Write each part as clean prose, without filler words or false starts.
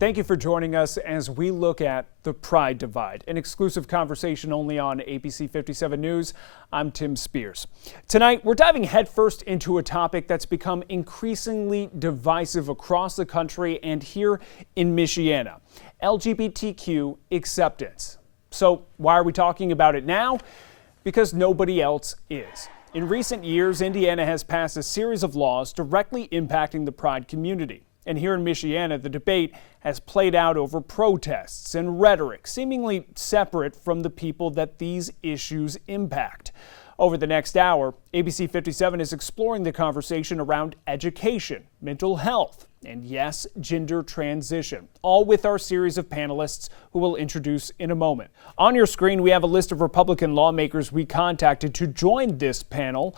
Thank you for joining us as we look at the Pride Divide, an exclusive conversation only on ABC 57 News. I'm Tim Spears. Tonight, we're diving headfirst into a topic that's become increasingly divisive across the country and here in Michiana, LGBTQ acceptance. So why are we talking about it now? Because nobody else is. In recent years, Indiana has passed a series of laws directly impacting the Pride community. And here in Michiana, the debate has played out over protests and rhetoric, seemingly separate from the people that these issues impact. Over the next hour, ABC 57 is exploring the conversation around education, mental health, and yes, gender transition, all with our series of panelists who we'll introduce in a moment. On your screen, we have a list of Republican lawmakers we contacted to join this panel.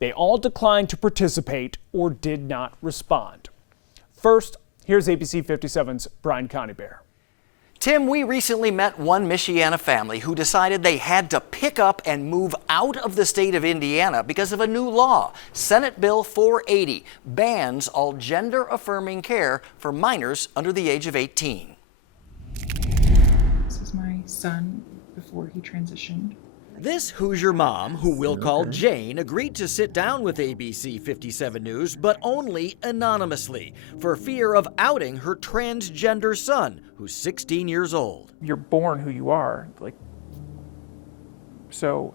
They all declined to participate or did not respond. First, here's ABC 57's Brian Conybeare. Tim, we recently met one Michiana family who decided they had to pick up and move out of the state of Indiana because of a new law. Senate Bill 480 bans all gender-affirming care for minors under the age of 18. This is my son before he transitioned. This Hoosier mom, who we'll call Jane, agreed to sit down with ABC 57 News, but only anonymously, for fear of outing her transgender son, who's 16 years old. You're born who you are. So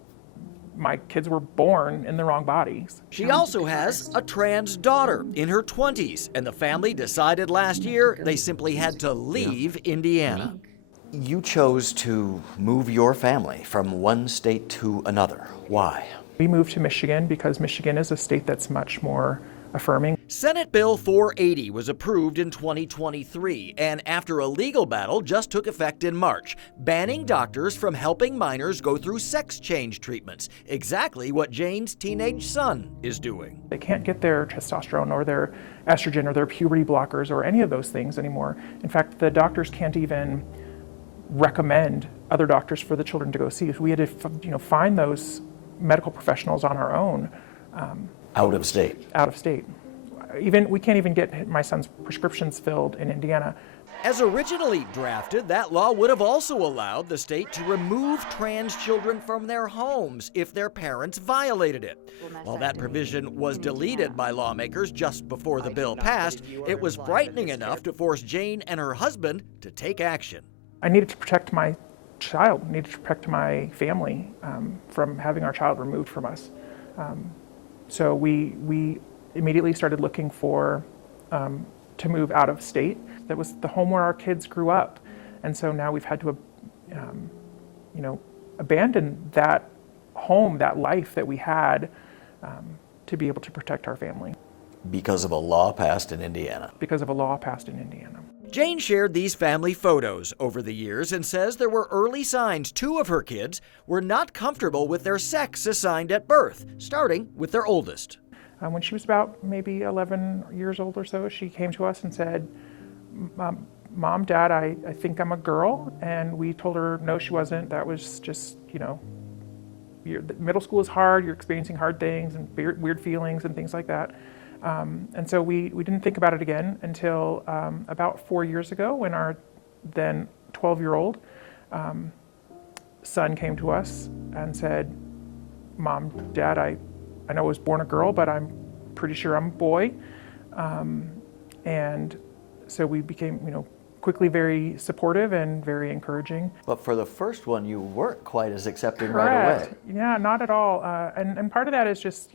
my kids were born in the wrong bodies. She also has a trans daughter in her 20s, and the family decided last year they simply had to leave Indiana. You chose to move your family from one state to another. Why? We moved to Michigan because Michigan is a state that's much more affirming. Senate Bill 480 was approved in 2023 and after a legal battle just took effect in March, banning doctors from helping minors go through sex change treatments, exactly what Jane's teenage son is doing. They can't get their testosterone or their estrogen or their puberty blockers or any of those things anymore. In fact, the doctors can't even recommend other doctors for the children to go see. So we had to, find those medical professionals on our own. Out of state. Out of state. We can't even get my son's prescriptions filled in Indiana. As originally drafted, that law would have also allowed the state to remove trans children from their homes if their parents violated it. While that provision was deleted by lawmakers just before the bill passed, it was frightening enough to force Jane and her husband to take action. I needed to protect my child, needed to protect my family from having our child removed from us. So we immediately started looking for to move out of state. That was the home where our kids grew up, and so now we've had to, abandon that home, that life that we had, to be able to protect our family. Because of a law passed in Indiana. Because of a law passed in Indiana. Jane shared these family photos over the years and says there were early signs two of her kids were not comfortable with their sex assigned at birth, starting with their oldest. When she was about maybe 11 years old or so, she came to us and said, Mom, Dad, I think I'm a girl. And we told her, no, she wasn't. That was just, middle school is hard. You're experiencing hard things and weird feelings and things like that. And so we didn't think about it again until about 4 years ago when our then 12-year-old son came to us and said, Mom, Dad, I know I was born a girl, but I'm pretty sure I'm a boy. And so we became, quickly very supportive and very encouraging. But for the first one, you weren't quite as accepting Correct. Right away. Yeah, not at all. And part of that is just,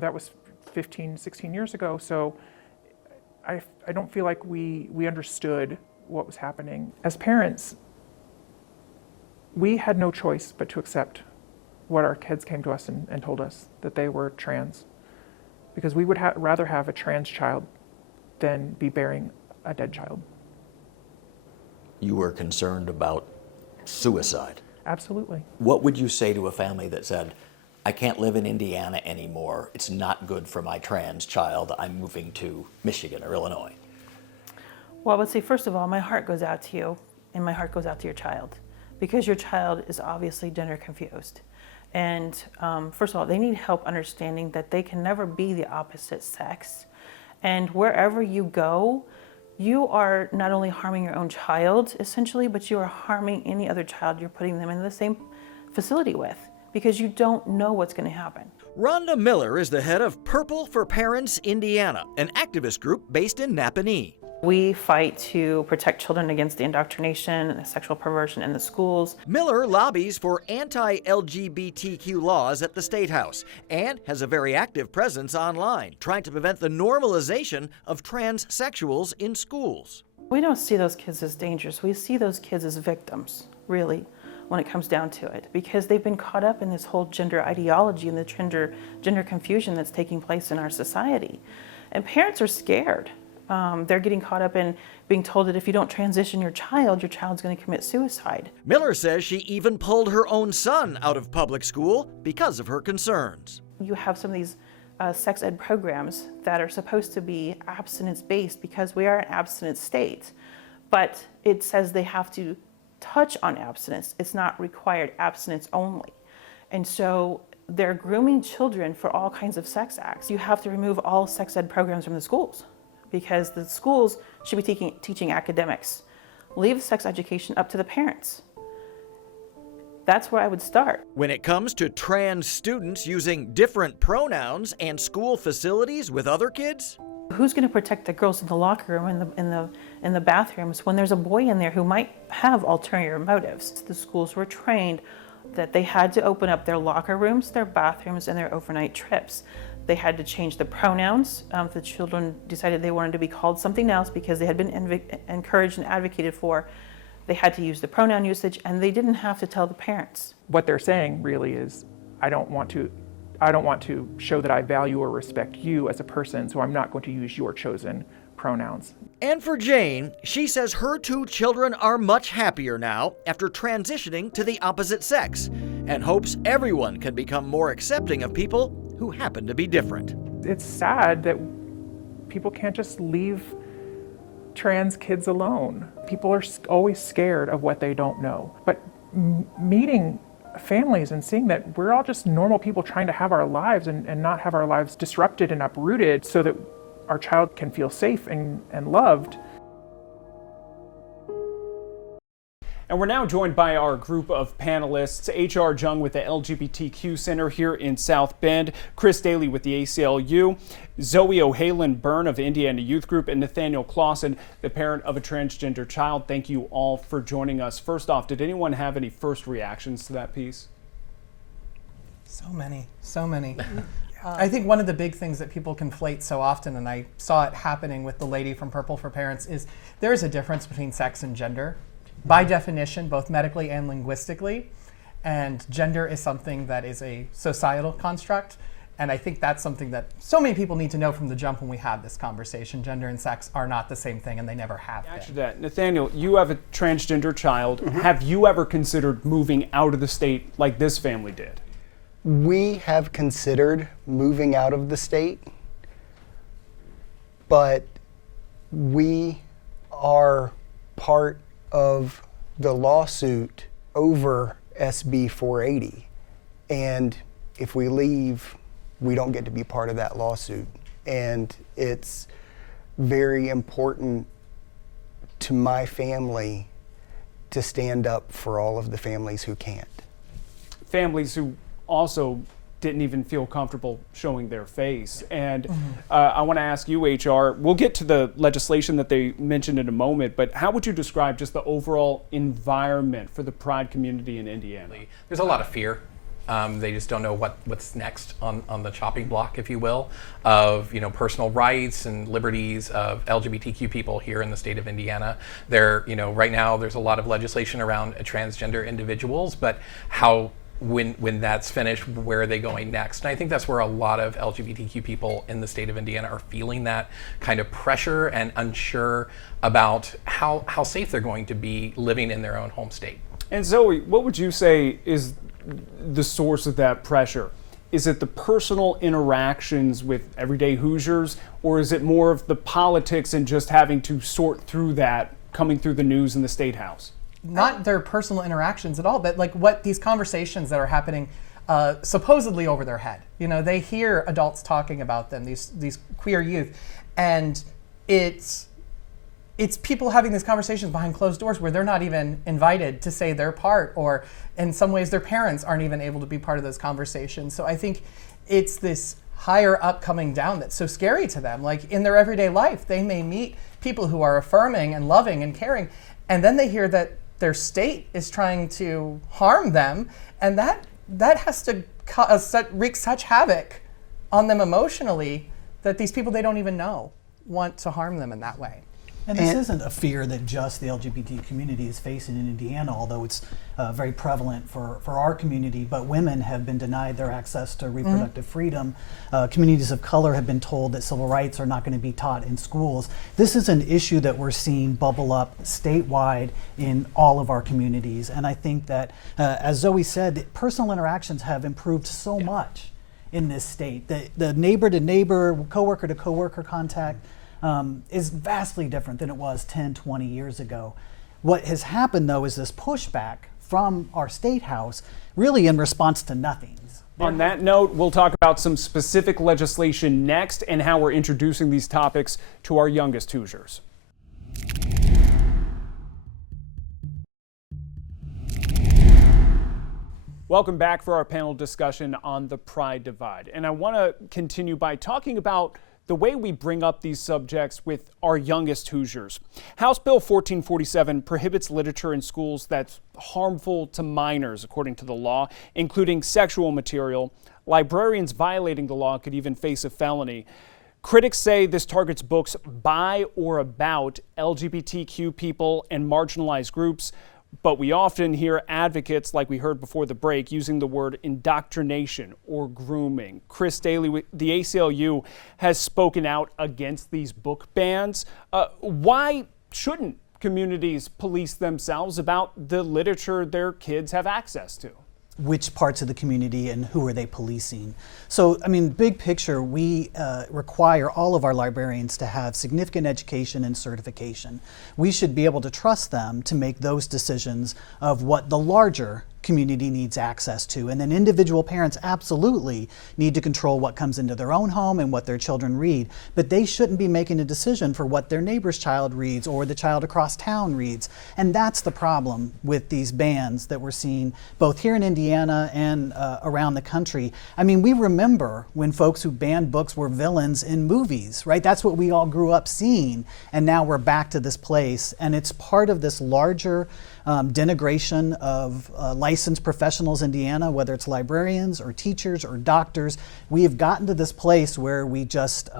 that was 15, 16 years ago, so I don't feel like we understood what was happening. As parents, we had no choice but to accept what our kids came to us and told us, that they were trans, because we would rather have a trans child than be bearing a dead child. You were concerned about suicide. Absolutely. What would you say to a family that said, I can't live in Indiana anymore. It's not good for my trans child. I'm moving to Michigan or Illinois. Well, I would say, first of all, my heart goes out to you and my heart goes out to your child, because your child is obviously gender confused. And first of all, they need help understanding that they can never be the opposite sex. And wherever you go, you are not only harming your own child, essentially, but you are harming any other child you're putting them in the same facility with, because you don't know what's going to happen. Rhonda Miller is the head of Purple for Parents Indiana, an activist group based in Napanee. We fight to protect children against the indoctrination and the sexual perversion in the schools. Miller lobbies for anti-LGBTQ laws at the State House and has a very active presence online, trying to prevent the normalization of transsexuals in schools. We don't see those kids as dangerous. We see those kids as victims, really, when it comes down to it, because they've been caught up in this whole gender ideology and the gender confusion that's taking place in our society. And parents are scared. They're getting caught up in being told that if you don't transition your child's going to commit suicide. Miller says she even pulled her own son out of public school because of her concerns. You have some of these sex ed programs that are supposed to be abstinence-based because we are an abstinent state, but it says they have to touch on abstinence. It's not required abstinence only. And so they're grooming children for all kinds of sex acts. You have to remove all sex ed programs from the schools, because the schools should be teaching academics. Leave sex education up to the parents. That's where I would start. When it comes to trans students using different pronouns and school facilities with other kids, who's going to protect the girls in the locker room, in the bathrooms, when there's a boy in there who might have ulterior motives? The schools were trained that they had to open up their locker rooms, their bathrooms, and their overnight trips. They had to change the pronouns. The children decided they wanted to be called something else because they had been encouraged and advocated for. They had to use the pronoun usage, and they didn't have to tell the parents. What they're saying really is, I don't want to show that I value or respect you as a person, so I'm not going to use your chosen pronouns. And for Jane, she says her 2 children are much happier now after transitioning to the opposite sex, and hopes everyone can become more accepting of people who happen to be different. It's sad that people can't just leave trans kids alone. People are always scared of what they don't know. But meeting families and seeing that we're all just normal people trying to have our lives and not have our lives disrupted and uprooted so that our child can feel safe and loved. And we're now joined by our group of panelists, H.R. Jung with the LGBTQ Center here in South Bend, Chris Daley with the ACLU, Zoe O'Haley-Byrne of Indiana Youth Group, and Nathiel Clawson, the parent of a transgender child. Thank you all for joining us. First off, did anyone have any first reactions to that piece? So many. I think one of the big things that people conflate so often, and I saw it happening with the lady from Purple for Parents, is there is a difference between sex and gender. By definition, both medically and linguistically, and gender is something that is a societal construct, and I think that's something that so many people need to know from the jump when we have this conversation. Gender and sex are not the same thing, and they never have been. After that, Nathiel, you have a transgender child. Mm-hmm. Have you ever considered moving out of the state like this family did? We have considered moving out of the state, but we are part of the lawsuit over SB 480. And if we leave, we don't get to be part of that lawsuit. And it's very important to my family to stand up for all of the families who can't. Families who also didn't even feel comfortable showing their face. And I want to ask you, HR, we'll get to the legislation that they mentioned in a moment, but how would you describe just the overall environment for the Pride community in Indiana? There's a lot of fear. They just don't know what's next on the chopping block, if you will, of personal rights and liberties of LGBTQ people here in the state of Indiana. Right now there's a lot of legislation around transgender individuals, but when that's finished, where are they going next? And I think that's where a lot of LGBTQ people in the state of Indiana are feeling that kind of pressure and unsure about how safe they're going to be living in their own home state. And Zoe, what would you say is the source of that pressure? Is it the personal interactions with everyday Hoosiers, or is it more of the politics and just having to sort through that coming through the news in the State House? Not their personal interactions at all, but like what these conversations that are happening supposedly over their head. You know, they hear adults talking about them, these queer youth, and it's people having these conversations behind closed doors where they're not even invited to say their part, or in some ways their parents aren't even able to be part of those conversations. So I think it's this higher up coming down that's so scary to them. Like in their everyday life, they may meet people who are affirming and loving and caring, and then they hear that their state is trying to harm them, and that has to wreak such havoc on them emotionally that these people they don't even know want to harm them in that way. And this isn't a fear that just the LGBT community is facing in Indiana, although it's very prevalent for our community, but women have been denied their access to reproductive freedom. Communities of color have been told that civil rights are not going to be taught in schools. This is an issue that we're seeing bubble up statewide in all of our communities. And I think that, as Zoe said, personal interactions have improved so much in this state. The neighbor-to-neighbor, coworker-to-coworker contact is vastly different than it was 10, 20 years ago. What has happened, though, is this pushback from our state house, really in response to nothing. On that note, we'll talk about some specific legislation next and how we're introducing these topics to our youngest Hoosiers. Welcome back for our panel discussion on the Pride Divide. And I want to continue by talking about the way we bring up these subjects with our youngest Hoosiers. House Bill 1447 prohibits literature in schools that's harmful to minors, according to the law, including sexual material. Librarians violating the law could even face a felony. Critics say this targets books by or about LGBTQ people and marginalized groups. But we often hear advocates, like we heard before the break, using the word indoctrination or grooming. Chris Daley, the ACLU, has spoken out against these book bans. Why shouldn't communities police themselves about the literature their kids have access to? Which parts of the community and who are they policing? So, I mean, big picture, we require all of our librarians to have significant education and certification. We should be able to trust them to make those decisions of what the larger community needs access to. And then individual parents absolutely need to control what comes into their own home and what their children read. But they shouldn't be making a decision for what their neighbor's child reads or the child across town reads. And that's the problem with these bans that we're seeing both here in Indiana and around the country. I mean, we remember when folks who banned books were villains in movies, right? That's what we all grew up seeing. And now we're back to this place. And it's part of this larger denigration of licensed professionals in Indiana, whether it's librarians or teachers or doctors. We have gotten to this place where we just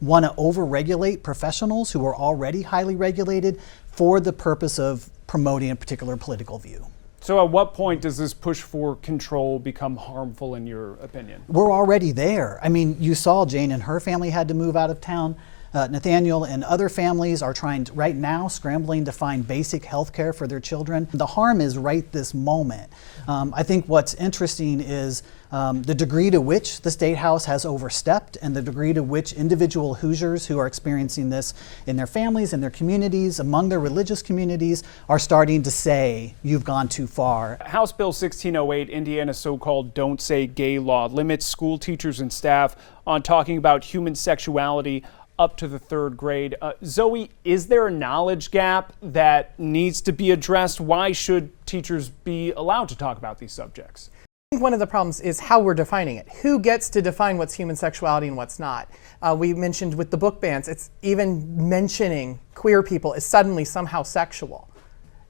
want to over-regulate professionals who are already highly regulated for the purpose of promoting a particular political view. So at what point does this push for control become harmful in your opinion? We're already there. I mean, you saw Jane and her family had to move out of town. Nathiel and other families are right now scrambling to find basic health care for their children. The harm is right this moment. I think what's interesting is the degree to which the State House has overstepped and the degree to which individual Hoosiers who are experiencing this in their families, in their communities, among their religious communities, are starting to say, you've gone too far. House Bill 1608, Indiana's so-called Don't Say Gay law, limits school teachers and staff on talking about human sexuality up to the third grade. Zoe, is there a knowledge gap that needs to be addressed? Why should teachers be allowed to talk about these subjects? I think one of the problems is how we're defining it. Who gets to define what's human sexuality and what's not? We mentioned with the book bans, it's even mentioning queer people is suddenly somehow sexual.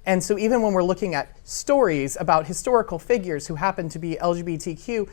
And so even when we're looking at stories about historical figures who happen to be LGBTQ,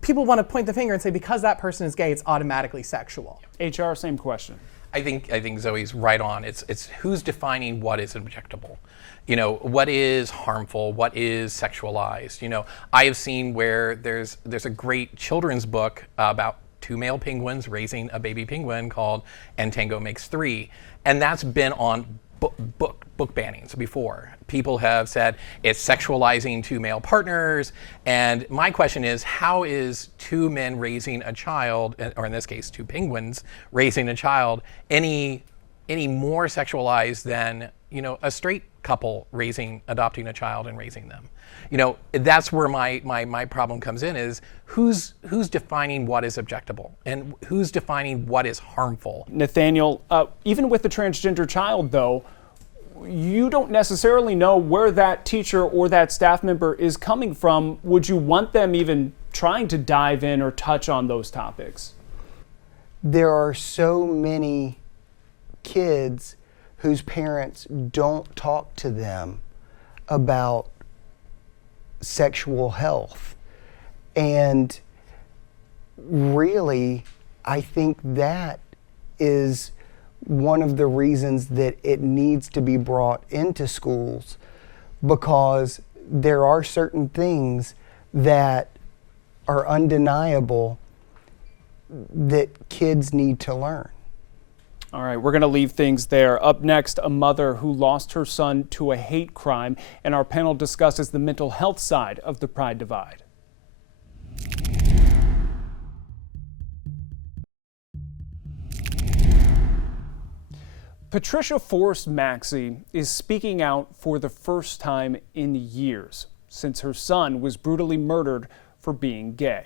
people want to point the finger and say because that person is gay, it's automatically sexual. HR, same question. I think Zoe's right on. It's who's defining what is objectable. You know, what is harmful, what is sexualized. You know, I have seen where there's a great children's book about two male penguins raising a baby penguin called And Tango Makes Three. And that's been on book bannings before. People have said it's sexualizing two male partners. And my question is, how is two men raising a child, or in this case, two penguins raising a child, any more sexualized than you know, a straight couple adopting a child and raising them. You know, that's where my problem comes in, is who's defining what is objectable and who's defining what is harmful. Nathiel, even with the transgender child though, you don't necessarily know where that teacher or that staff member is coming from. Would you want them even trying to dive in or touch on those topics? There are so many kids whose parents don't talk to them about sexual health. And really, I think that is one of the reasons that it needs to be brought into schools, because there are certain things that are undeniable that kids need to learn. All right, we're going to leave things there. Up next, a mother who lost her son to a hate crime, and our panel discusses the mental health side of the Pride divide. Patricia Forrest Maxey is speaking out for the first time in years since her son was brutally murdered for being gay.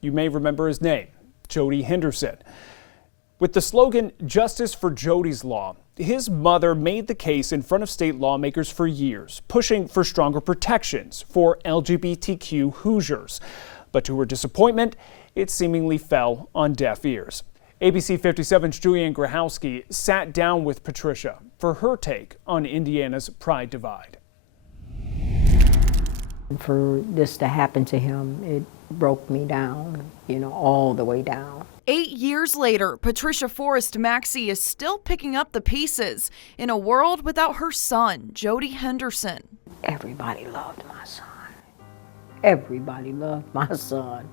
You may remember his name, Jody Henderson. With the slogan, "Justice for Jody's Law," his mother made the case in front of state lawmakers for years, pushing for stronger protections for LGBTQ Hoosiers. But to her disappointment, it seemingly fell on deaf ears. ABC 57's Julianne Grahowski sat down with Patricia for her take on Indiana's Pride divide. For this to happen to him, it broke me down, you know, all the way down. 8 years later, Patricia Forrest Maxey is still picking up the pieces in a world without her son, Jody Henderson. Everybody loved my son. Everybody loved my son.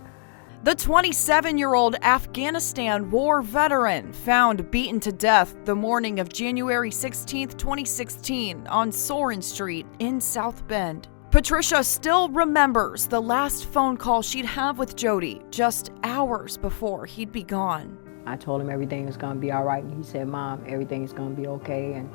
The 27-year-old Afghanistan war veteran found beaten to death the morning of January 16, 2016 on Soren Street in South Bend. Patricia still remembers the last phone call she'd have with Jody just hours before he'd be gone. I told him everything was going to be all right, and he said, "Mom, everything is going to be okay," and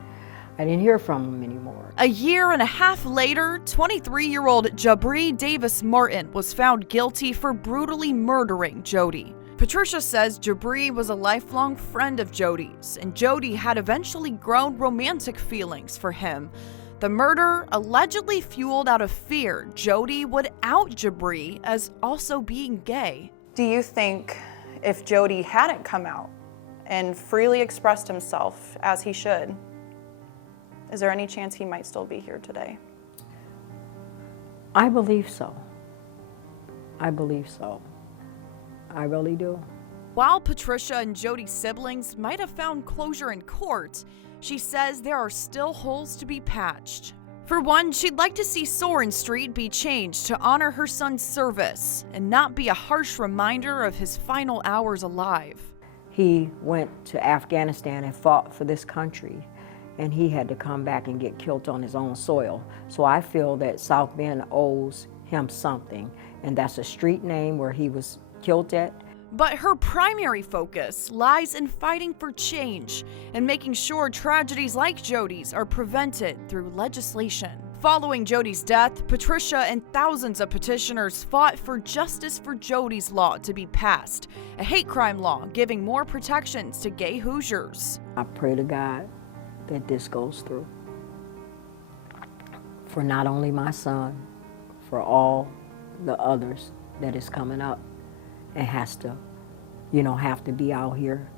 I didn't hear from him anymore. A year and a half later, 23-year-old Jabri Davis Martin was found guilty for brutally murdering Jody. Patricia says Jabri was a lifelong friend of Jody's, and Jody had eventually grown romantic feelings for him. The murder allegedly fueled out of fear Jody would out Jabri as also being gay. Do you think if Jody hadn't come out and freely expressed himself as he should, is there any chance he might still be here today? I believe so. I believe so. I really do. While Patricia and Jody's siblings might have found closure in court, she says there are still holes to be patched. For one, she'd like to see Soren Street be changed to honor her son's service and not be a harsh reminder of his final hours alive. He went to Afghanistan and fought for this country, and he had to come back and get killed on his own soil. So I feel that South Bend owes him something, and that's a street name where he was killed at. But her primary focus lies in fighting for change and making sure tragedies like Jody's are prevented through legislation. Following Jody's death, Patricia and thousands of petitioners fought for Justice for Jody's Law to be passed, a hate crime law giving more protections to gay Hoosiers. I pray to God that this goes through. For not only my son, for all the others that is coming up and has to, have to be out here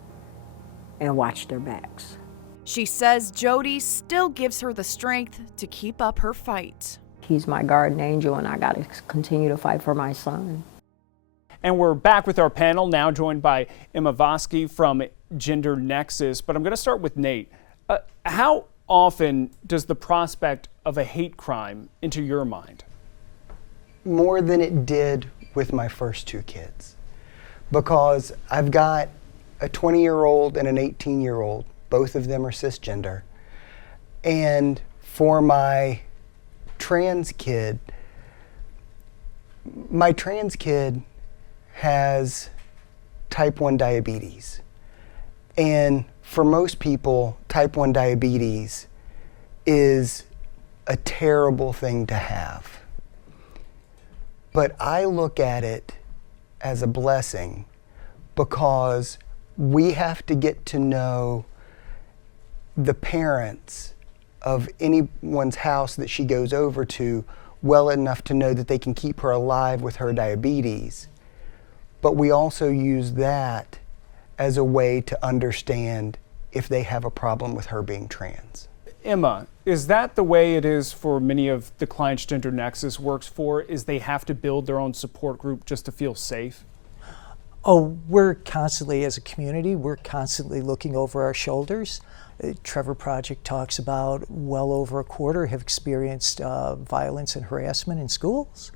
and watch their backs. She says Jody still gives her the strength to keep up her fight. He's my guardian angel, and I got to continue to fight for my son. And we're back with our panel, now joined by Emma Vosicky from GenderNexus. But I'm going to start with Nate. How often does the prospect of a hate crime enter your mind? More than it did with my first two kids, because I've got a 20-year-old and an 18-year-old. Both of them are cisgender. And for my trans kid has type 1 diabetes. And for most people, type 1 diabetes is a terrible thing to have. But I look at it as a blessing because we have to get to know the parents of anyone's house that she goes over to well enough to know that they can keep her alive with her diabetes. But we also use that as a way to understand if they have a problem with her being trans. Emma, is that the way it is for many of the clients GenderNexus works for, is they have to build their own support group just to feel safe? Oh, we're constantly, as a community, we're constantly looking over our shoulders. Trevor Project talks about well over a quarter have experienced violence and harassment in schools.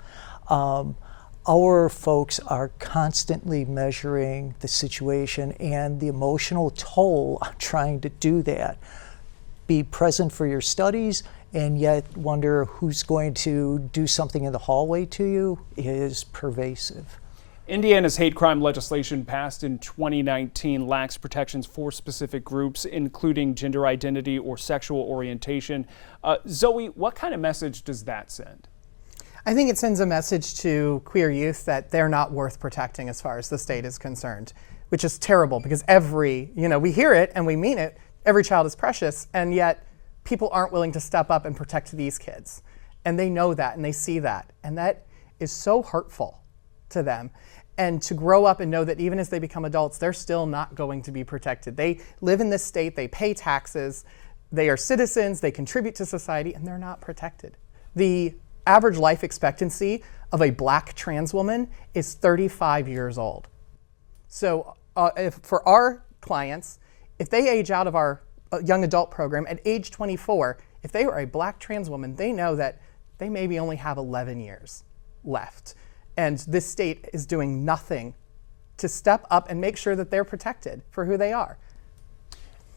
Our folks are constantly measuring the situation and the emotional toll on trying to do that. Be present for your studies and yet wonder who's going to do something in the hallway to you is pervasive. Indiana's hate crime legislation passed in 2019 lacks protections for specific groups, including gender identity or sexual orientation. Zoe, what kind of message does that send? I think it sends a message to queer youth that they're not worth protecting as far as the state is concerned, which is terrible because we hear it and we mean it, every child is precious, and yet people aren't willing to step up and protect these kids. And they know that and they see that. And that is so hurtful to them. And to grow up and know that even as they become adults, they're still not going to be protected. They live in this state, they pay taxes, they are citizens, they contribute to society, and they're not protected. The average life expectancy of a Black trans woman is 35 years old. So for our clients, if they age out of our young adult program at age 24, if they were a Black trans woman, they know that they maybe only have 11 years left. And this state is doing nothing to step up and make sure that they're protected for who they are.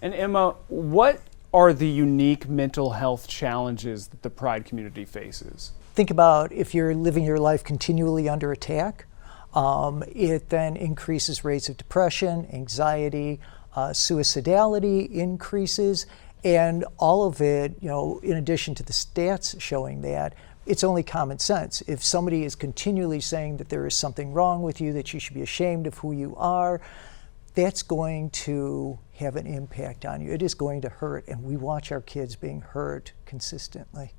And Emma, what are the unique mental health challenges that the Pride community faces? Think about if you're living your life continually under attack, it then increases rates of depression, anxiety, suicidality increases, and all of it, in addition to the stats showing that, it's only common sense. If somebody is continually saying that there is something wrong with you, that you should be ashamed of who you are, that's going to have an impact on you. It is going to hurt, and we watch our kids being hurt consistently.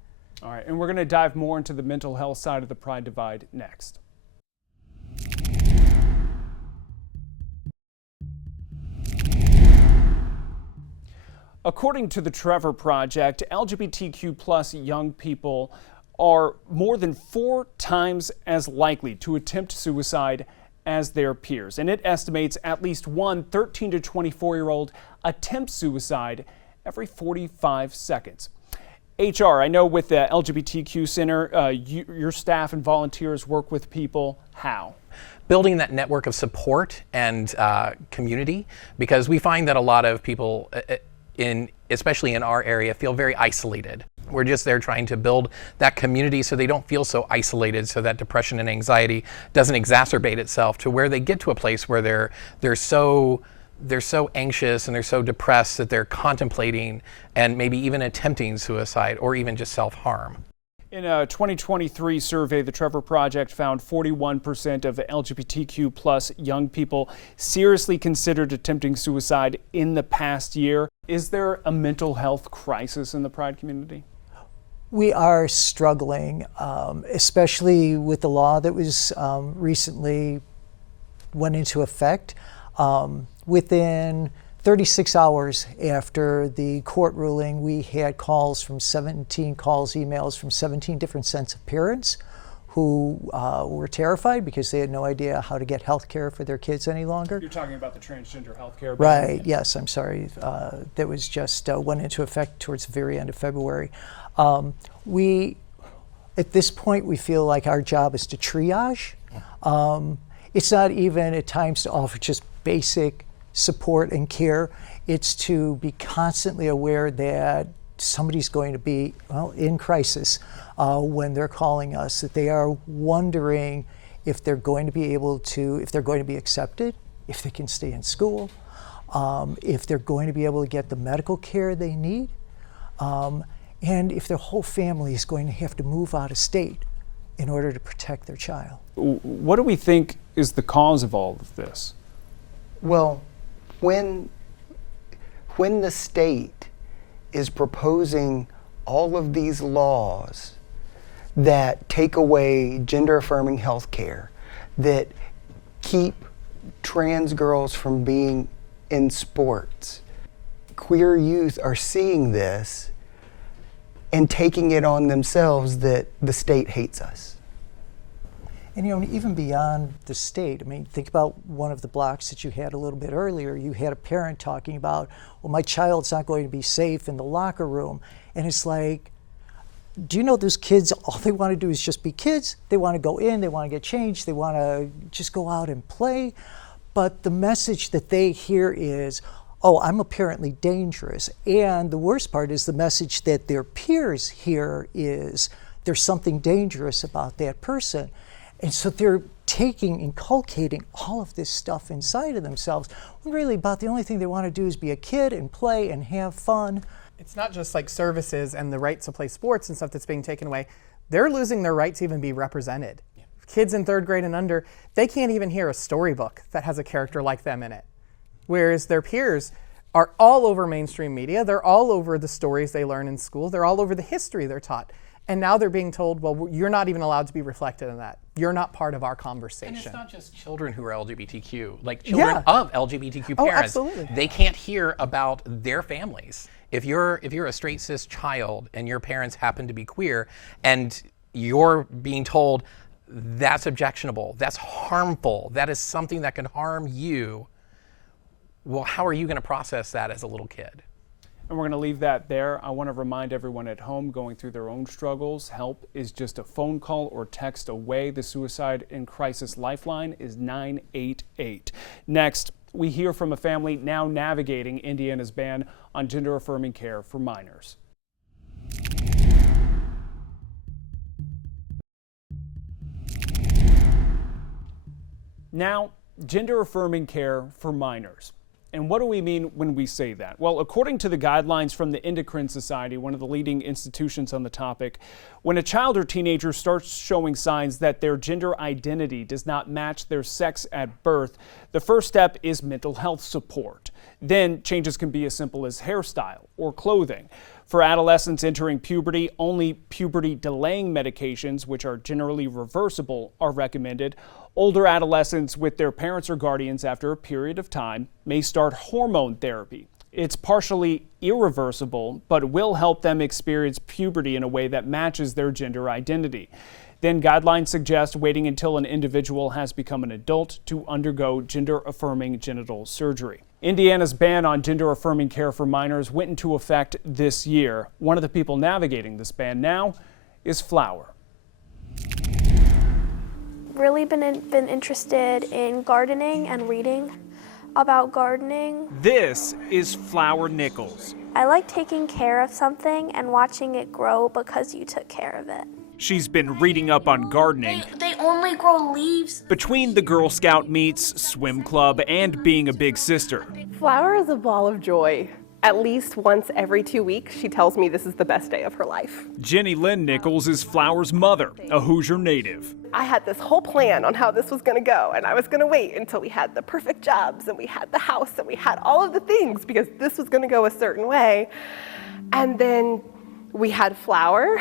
All right, and we're going to dive more into the mental health side of the Pride divide next. According to the Trevor Project, LGBTQ+ young people are more than 4 times as likely to attempt suicide as their peers. And it estimates at least one 13 to 24-year-old attempts suicide every 45 seconds. HR, I know with the LGBTQ Center, your staff and volunteers work with people. How? Building that network of support and community, because we find that a lot of people, especially in our area, feel very isolated. We're just there trying to build that community so they don't feel so isolated, so that depression and anxiety doesn't exacerbate itself to where they get to a place where they're so anxious and they're so depressed that they're contemplating and maybe even attempting suicide or even just self-harm. In a 2023 survey, the Trevor Project found 41% of LGBTQ+ young people seriously considered attempting suicide in the past year. Is there a mental health crisis in the Pride community? We are struggling, especially with the law that was recently went into effect. Within 36 hours after the court ruling, we had emails from 17 different sets of parents who were terrified because they had no idea how to get health care for their kids any longer. You're talking about the transgender health care bill? Right, yes, I'm sorry. That was just went into effect towards the very end of February. At this point, we feel like our job is to triage. It's not even at times to offer just basic support and care. It's to be constantly aware that somebody's going to be, in crisis when they're calling us, that they are wondering if they're going to be accepted, if they can stay in school, if they're going to be able to get the medical care they need. and if their whole family is going to have to move out of state in order to protect their child. What do we think is the cause of all of this? Well, when the state is proposing all of these laws that take away gender-affirming health care, that keep trans girls from being in sports, queer youth are seeing this and taking it on themselves that the state hates us. And you know, even beyond the state, I mean, think about one of the blocks that you had a little bit earlier. You had a parent talking about, well, my child's not going to be safe in the locker room. And it's like, do you know those kids, all they want to do is just be kids. They want to go in, they want to get changed, they want to just go out and play. But the message that they hear is, oh, I'm apparently dangerous. And the worst part is the message that their peers hear is, there's something dangerous about that person. And so they're inculcating all of this stuff inside of themselves, when really about the only thing they want to do is be a kid and play and have fun. It's not just like services and the right to play sports and stuff that's being taken away. They're losing their right to even be represented. Yeah. Kids in 3rd grade and under, they can't even hear a storybook that has a character like them in it. Whereas their peers are all over mainstream media. They're all over the stories they learn in school. They're all over the history they're taught. And now they're being told, well, you're not even allowed to be reflected in that. You're not part of our conversation. And it's not just children who are LGBTQ, like children of LGBTQ parents. Absolutely. They can't hear about their families. If you're a straight cis child and your parents happen to be queer and you're being told that's objectionable, that's harmful, that is something that can harm you, well, how are you going to process that as a little kid? And we're going to leave that there. I want to remind everyone at home going through their own struggles, help is just a phone call or text away. The Suicide and Crisis Lifeline is 988. Next, we hear from a family now navigating Indiana's ban on gender-affirming care for minors. Now, gender-affirming care for minors. And what do we mean when we say that? Well, according to the guidelines from the Endocrine Society, one of the leading institutions on the topic, when a child or teenager starts showing signs that their gender identity does not match their sex at birth, the first step is mental health support. Then changes can be as simple as hairstyle or clothing. For adolescents entering puberty, only puberty-delaying medications, which are generally reversible, are recommended. Older adolescents with their parents or guardians after a period of time may start hormone therapy. It's partially irreversible, but will help them experience puberty in a way that matches their gender identity. Then guidelines suggest waiting until an individual has become an adult to undergo gender-affirming genital surgery. Indiana's ban on gender-affirming care for minors went into effect this year. One of the people navigating this ban now is Flower. Really been interested in gardening and reading about gardening. This is Flower Nichols. I like taking care of something and watching it grow because you took care of it. She's been reading up on gardening. They only grow leaves. Between the Girl Scout meets, swim club, and being a big sister. Flower is a ball of joy. At least once every 2 weeks, she tells me this is the best day of her life. Jenny Lynn Nichols is Flower's mother, a Hoosier native. I had this whole plan on how this was going to go, and I was going to wait until we had the perfect jobs, and we had the house, and we had all of the things, because this was going to go a certain way. And then we had Flower.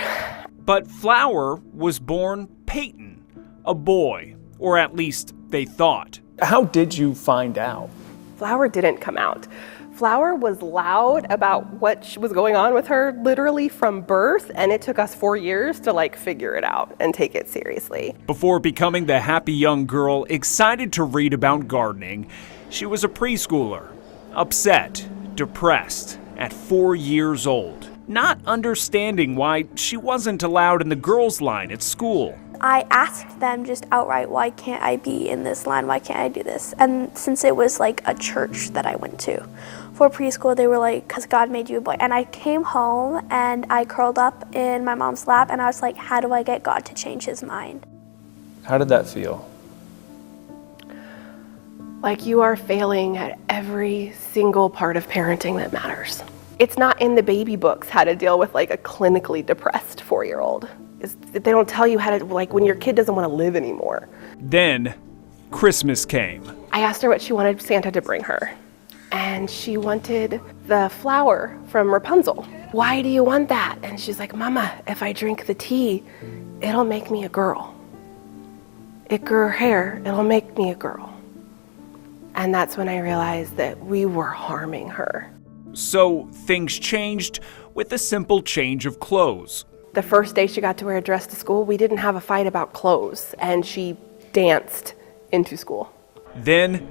But Flower was born Peyton, a boy, or at least they thought. How did you find out? Flower didn't come out. Flower was loud about what was going on with her literally from birth, and it took us 4 years to figure it out and take it seriously. Before becoming the happy young girl excited to read about gardening, she was a preschooler, upset, depressed, at 4 years old, not understanding why she wasn't allowed in the girls' line at school. I asked them just outright, why can't I be in this line? Why can't I do this? And since it was a church that I went to for preschool, they were like, because God made you a boy. And I came home and I curled up in my mom's lap and I was like, how do I get God to change his mind? How did that feel? Like you are failing at every single part of parenting that matters. It's not in the baby books how to deal with like a clinically depressed 4-year-old. They don't tell you how to, like when your kid doesn't want to live anymore. Then Christmas came. I asked her what she wanted Santa to bring her. And she wanted the flower from Rapunzel. Why do you want that? And she's like, Mama, if I drink the tea, it'll make me a girl. It grew her hair, it'll make me a girl. And that's when I realized that we were harming her. So things changed with a simple change of clothes. The first day she got to wear a dress to school, we didn't have a fight about clothes, and she danced into school. Then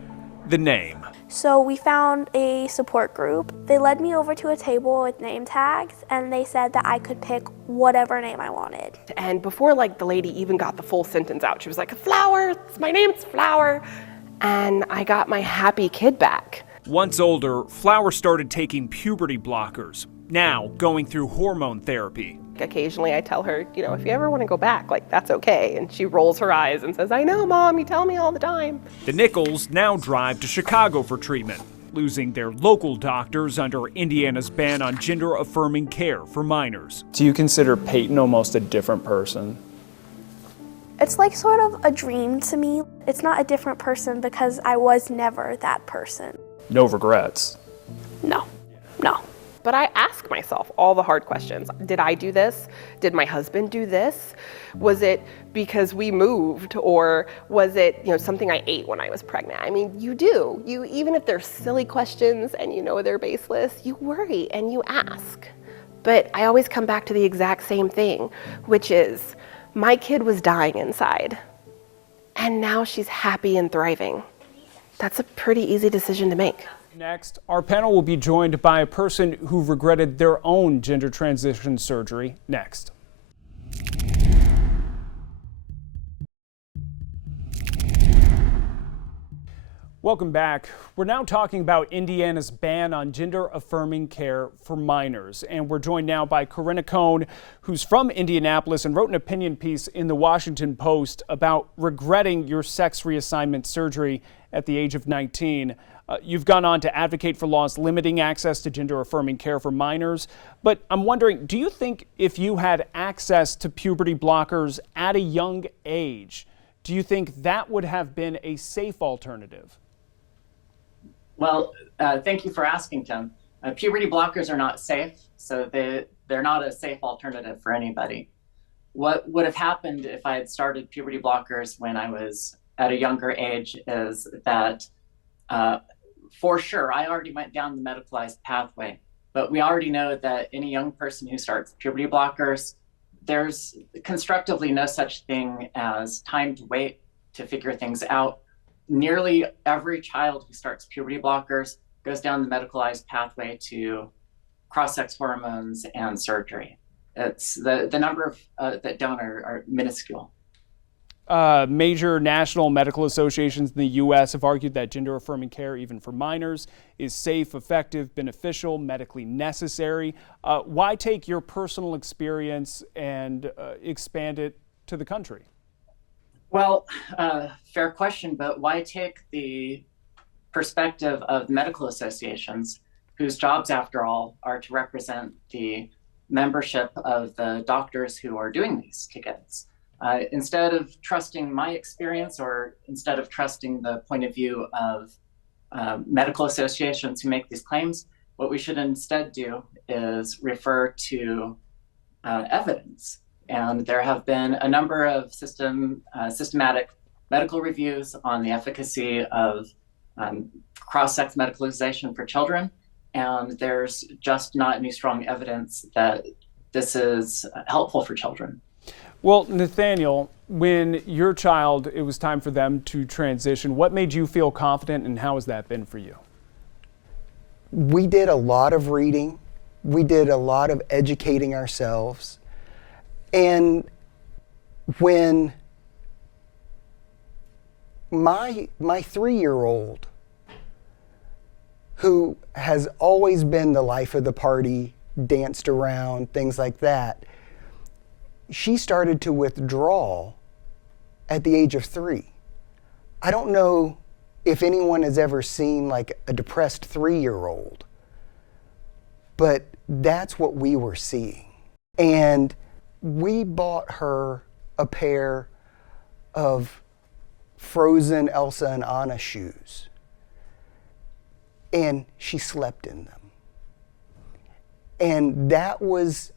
the name. So we found a support group. They led me over to a table with name tags, and they said that I could pick whatever name I wanted. And before like the lady even got the full sentence out, she was like, Flower, my name's Flower. And I got my happy kid back. Once older, Flower started taking puberty blockers, now going through hormone therapy. Occasionally I tell her, you know, if you ever want to go back, like that's okay. And she rolls her eyes and says, I know, Mom, you tell me all the time. The Nichols now drive to Chicago for treatment, losing their local doctors under Indiana's ban on gender-affirming care for minors. Do you consider Peyton almost a different person? It's like sort of a dream to me. It's not a different person because I was never that person. No regrets? No. But I ask myself all the hard questions. Did I do this? Did my husband do this? Was it because we moved, or was it, you know, something I ate when I was pregnant? I mean, you do. You, even if they're silly questions and you know they're baseless, you worry and you ask. But I always come back to the exact same thing, which is my kid was dying inside, and now she's happy and thriving. That's a pretty easy decision to make. Next, our panel will be joined by a person who regretted their own gender transition surgery. Next. Welcome back. We're now talking about Indiana's ban on gender-affirming care for minors. And we're joined now by Corinna Cohn, who's from Indianapolis and wrote an opinion piece in the Washington Post about regretting your sex reassignment surgery at the age of 19. You've gone on to advocate for laws limiting access to gender-affirming care for minors. But I'm wondering, do you think if you had access to puberty blockers at a young age, do you think that would have been a safe alternative? Well, thank you for asking, Tim. Puberty blockers are not safe, so they're not a safe alternative for anybody. What would have happened if I had started puberty blockers when I was at a younger age is that, for sure, I already went down the medicalized pathway, but we already know that any young person who starts puberty blockers, there's constructively no such thing as time to wait to figure things out. Nearly every child who starts puberty blockers goes down the medicalized pathway to cross-sex hormones and surgery. It's the number of that don't are minuscule. Major national medical associations in the U.S. have argued that gender-affirming care, even for minors, is safe, effective, beneficial, medically necessary. Why take your personal experience and expand it to the country? Well, fair question, but why take the perspective of medical associations, whose jobs, after all, are to represent the membership of the doctors who are doing these to kids? Instead of trusting my experience, or instead of trusting the point of view of medical associations who make these claims, what we should instead do is refer to evidence. And there have been a number of systematic medical reviews on the efficacy of cross-sex medicalization for children. And there's just not any strong evidence that this is helpful for children. Well, Nathiel, when your child, it was time for them to transition, what made you feel confident, and how has that been for you? We did a lot of reading. We did a lot of educating ourselves. And when my 3-year-old, who has always been the life of the party, danced around, things like that, she started to withdraw at the age of 3. I don't know if anyone has ever seen like a depressed 3-year-old, But that's what we were seeing. And we bought her a pair of frozen Elsa and Anna shoes. And she slept in them. And that was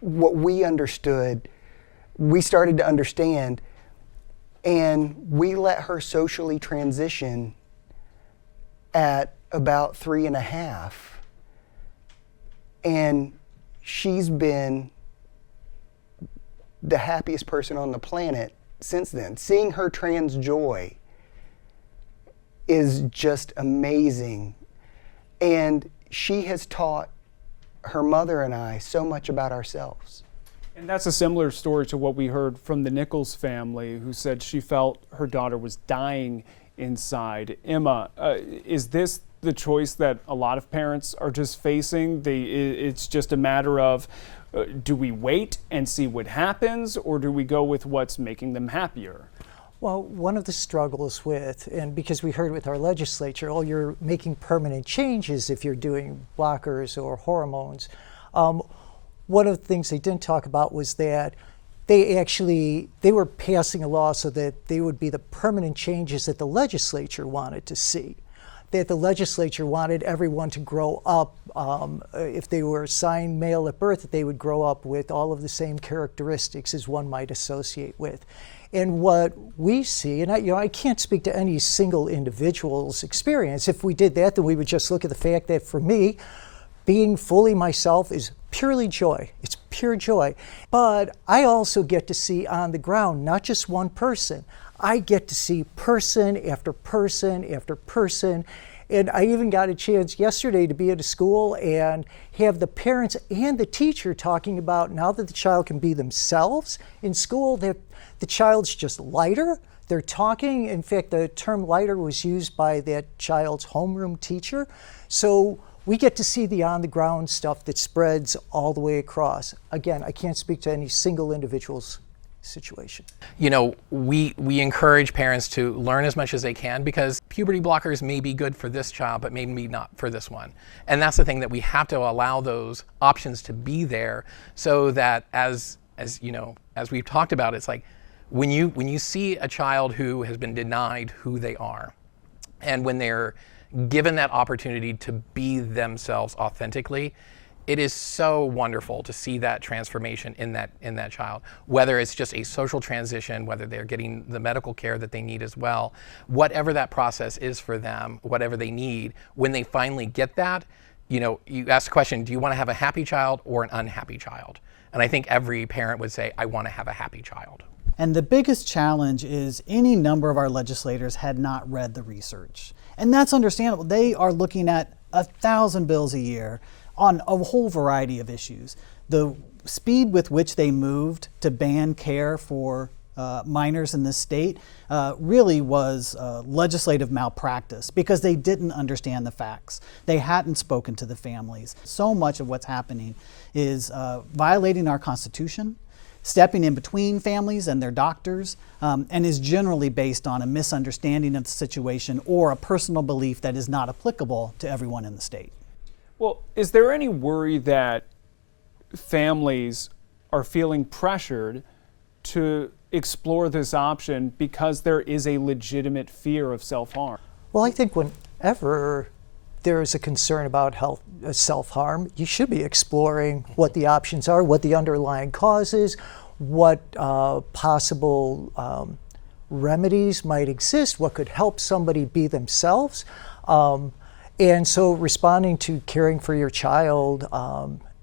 what we understood. We started to understand, and we let her socially transition at about 3.5. And she's been the happiest person on the planet since then. Seeing her trans joy is just amazing. And she has taught her mother and I so much about ourselves. And that's a similar story to what we heard from the Nichols family, who said she felt her daughter was dying inside. Emma, is this the choice that a lot of parents are just facing? It's just a matter of, do we wait and see what happens, or do we go with what's making them happier? Well, one of the struggles with, and because we heard with our legislature, oh, you're making permanent changes if you're doing blockers or hormones. One of the things they didn't talk about was that they were passing a law so that they would be the permanent changes that the legislature wanted to see. That the legislature wanted everyone to grow up, if they were assigned male at birth, that they would grow up with all of the same characteristics as one might associate with. And what we see, and I can't speak to any single individual's experience. If we did that, then we would just look at the fact that for me, being fully myself is purely joy. It's pure joy. But I also get to see on the ground, not just one person. I get to see person after person after person. And I even got a chance yesterday to be at a school and have the parents and the teacher talking about now that the child can be themselves in school, that the child's just lighter. They're talking. In fact, the term lighter was used by that child's homeroom teacher. So we get to see the on-the-ground stuff that spreads all the way across. Again, I can't speak to any single individual's situation. You know, we encourage parents to learn as much as they can, because puberty blockers may be good for this child, but maybe not for this one. And that's the thing, that we have to allow those options to be there, so that as you know, as we've talked about, it's like when you see a child who has been denied who they are, and when they're given that opportunity to be themselves authentically, it is so wonderful to see that transformation in that child, whether it's just a social transition, whether they're getting the medical care that they need as well, whatever that process is for them, whatever they need. When they finally get that, you know, you ask the question, do you want to have a happy child or an unhappy child? And I think every parent would say, I want to have a happy child. And the biggest challenge is any number of our legislators had not read the research. And that's understandable. They are looking at 1,000 bills a year on a whole variety of issues. The speed with which they moved to ban care for minors in this state really was legislative malpractice, because they didn't understand the facts. They hadn't spoken to the families. So much of what's happening is violating our Constitution, stepping in between families and their doctors, and is generally based on a misunderstanding of the situation or a personal belief that is not applicable to everyone in the state. Well, is there any worry that families are feeling pressured to explore this option because there is a legitimate fear of self-harm? Well, I think whenever there is a concern about self-harm, you should be exploring what the options are, what the underlying cause is, what possible remedies might exist, what could help somebody be themselves. And so responding to caring for your child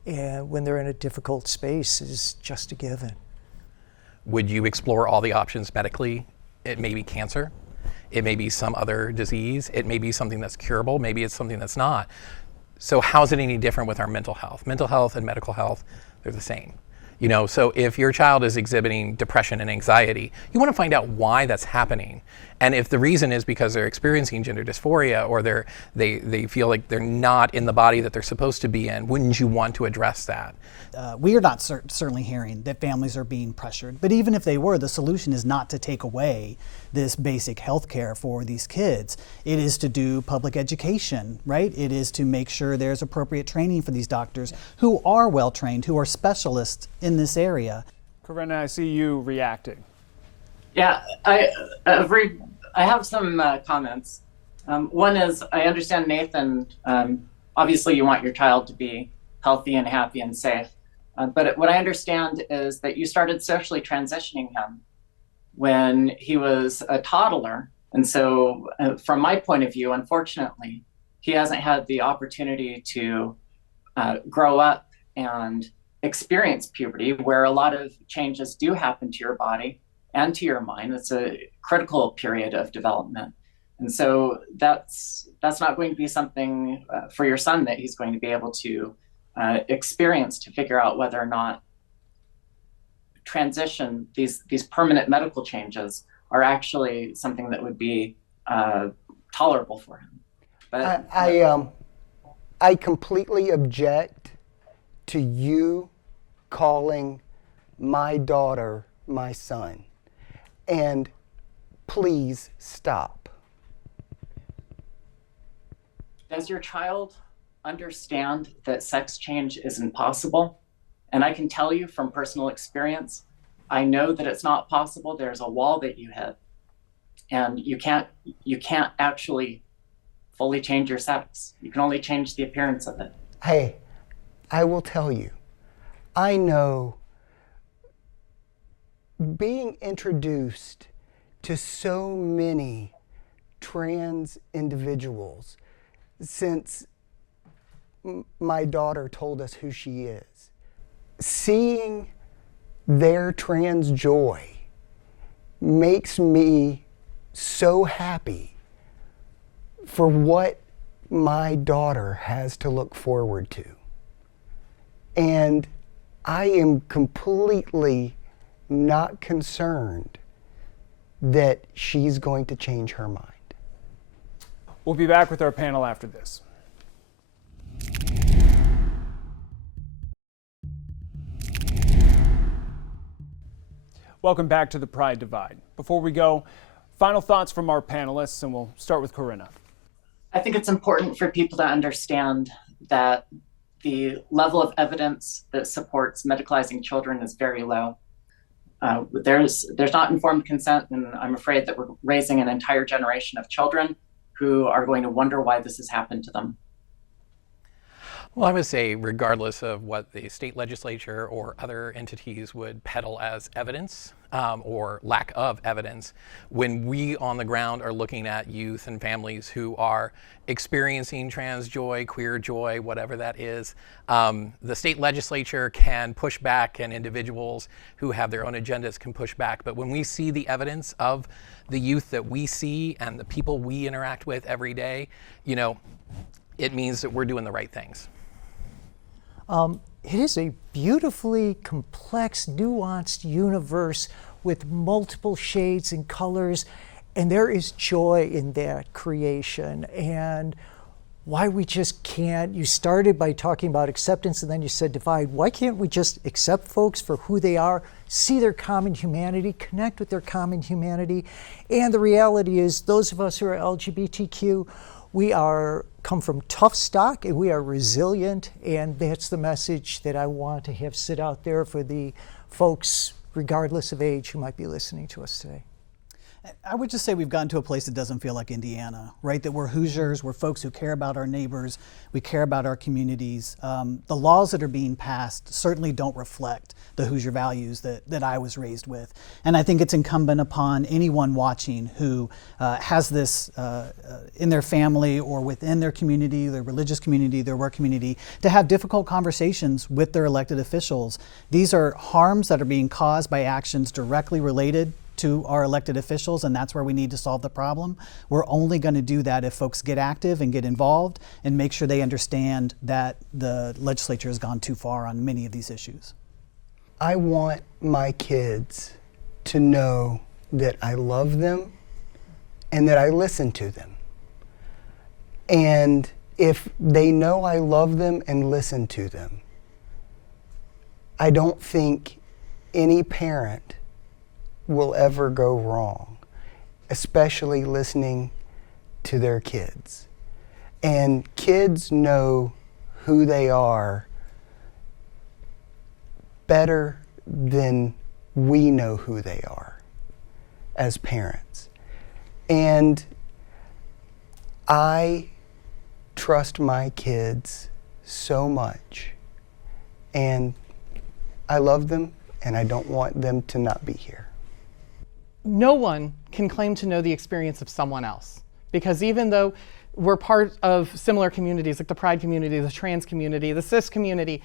and when they're in a difficult space is just a given. Would you explore all the options medically? It may be cancer. It may be some other disease. It may be something that's curable. Maybe it's something that's not. So how is it any different with our mental health? Mental health and medical health, they're the same. You know, so if your child is exhibiting depression and anxiety, you want to find out why that's happening. And if the reason is because they're experiencing gender dysphoria, or they feel like they're not in the body that they're supposed to be in, wouldn't you want to address that? We are not certainly hearing that families are being pressured, but even if they were, the solution is not to take away this basic health care for these kids. It is to do public education, right? It is to make sure there's appropriate training for these doctors who are well trained, who are specialists in this area. Corinna, I see you reacting. Yeah, I have some comments. One is, I understand, Nathan, obviously you want your child to be healthy and happy and safe. But what I understand is that you started socially transitioning him when he was a toddler. And so from my point of view, unfortunately, he hasn't had the opportunity to grow up and experience puberty, where a lot of changes do happen to your body and to your mind. It's a critical period of development. And so that's not going to be something for your son that he's going to be able to experience to figure out whether or not transition, these permanent medical changes, are actually something that would be tolerable for him. But I completely object to you calling my daughter my son, and please stop. Does your child understand that sex change is impossible? And I can tell you from personal experience, I know that it's not possible. There's a wall that you hit, and you can't actually fully change your sex. You can only change the appearance of it. Hey, I will tell you, I know being introduced to so many trans individuals since my daughter told us who she is, seeing their trans joy makes me so happy for what my daughter has to look forward to. And I am completely not concerned that she's going to change her mind. We'll be back with our panel after this. Welcome back to the Pride Divide. Before we go, final thoughts from our panelists, and we'll start with Corinna. I think it's important for people to understand that the level of evidence that supports medicalizing children is very low. There's not informed consent, and I'm afraid that we're raising an entire generation of children who are going to wonder why this has happened to them. Well, I would say regardless of what the state legislature or other entities would peddle as evidence or lack of evidence, when we on the ground are looking at youth and families who are experiencing trans joy, queer joy, whatever that is, the state legislature can push back, and individuals who have their own agendas can push back. But when we see the evidence of the youth that we see and the people we interact with every day, you know, it means that we're doing the right things. It is a beautifully complex, nuanced universe with multiple shades and colors, and there is joy in that creation. And why we just can't, you started by talking about acceptance and then you said divide. Why can't we just accept folks for who they are, see their common humanity, connect with their common humanity? And the reality is, those of us who are LGBTQ, we come from tough stock, and we are resilient, and that's the message that I want to have sit out there for the folks, regardless of age, who might be listening to us today. I would just say we've gotten to a place that doesn't feel like Indiana, right? That we're Hoosiers, we're folks who care about our neighbors, we care about our communities. The laws that are being passed certainly don't reflect the Hoosier values that I was raised with. And I think it's incumbent upon anyone watching who has this in their family or within their community, their religious community, their work community, to have difficult conversations with their elected officials. These are harms that are being caused by actions directly related to our elected officials, and that's where we need to solve the problem. We're only going to do that if folks get active and get involved and make sure they understand that the legislature has gone too far on many of these issues. I want my kids to know that I love them and that I listen to them. And if they know I love them and listen to them, I don't think any parent will ever go wrong, especially listening to their kids. And kids know who they are better than we know who they are as parents. And I trust my kids so much, and I love them, and I don't want them to not be here. No one can claim to know the experience of someone else, because even though we're part of similar communities like the Pride community, the trans community, the cis community,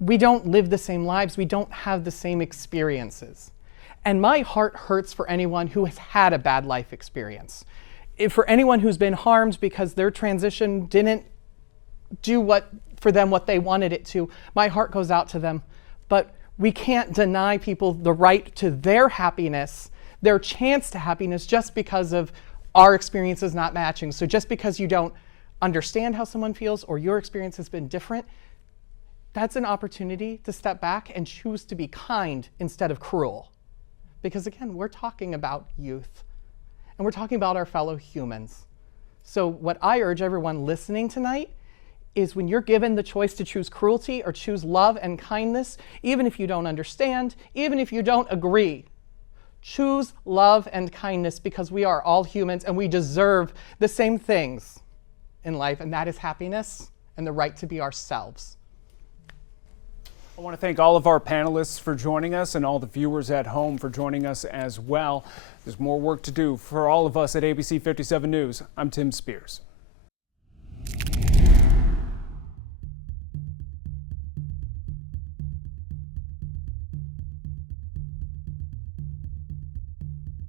we don't live the same lives, we don't have the same experiences. And my heart hurts for anyone who has had a bad life experience. For anyone who's been harmed because their transition didn't do for them what they wanted it to, my heart goes out to them. But we can't deny people the right to their happiness, their chance to happiness, just because of our experiences not matching. So just because you don't understand how someone feels or your experience has been different, that's an opportunity to step back and choose to be kind instead of cruel. Because again, we're talking about youth and we're talking about our fellow humans. So what I urge everyone listening tonight is, when you're given the choice to choose cruelty or choose love and kindness, even if you don't understand, even if you don't agree, choose love and kindness, because we are all humans and we deserve the same things in life, and that is happiness and the right to be ourselves. I want to thank all of our panelists for joining us and all the viewers at home for joining us as well. There's more work to do for all of us at ABC 57 News. I'm Tim Spears.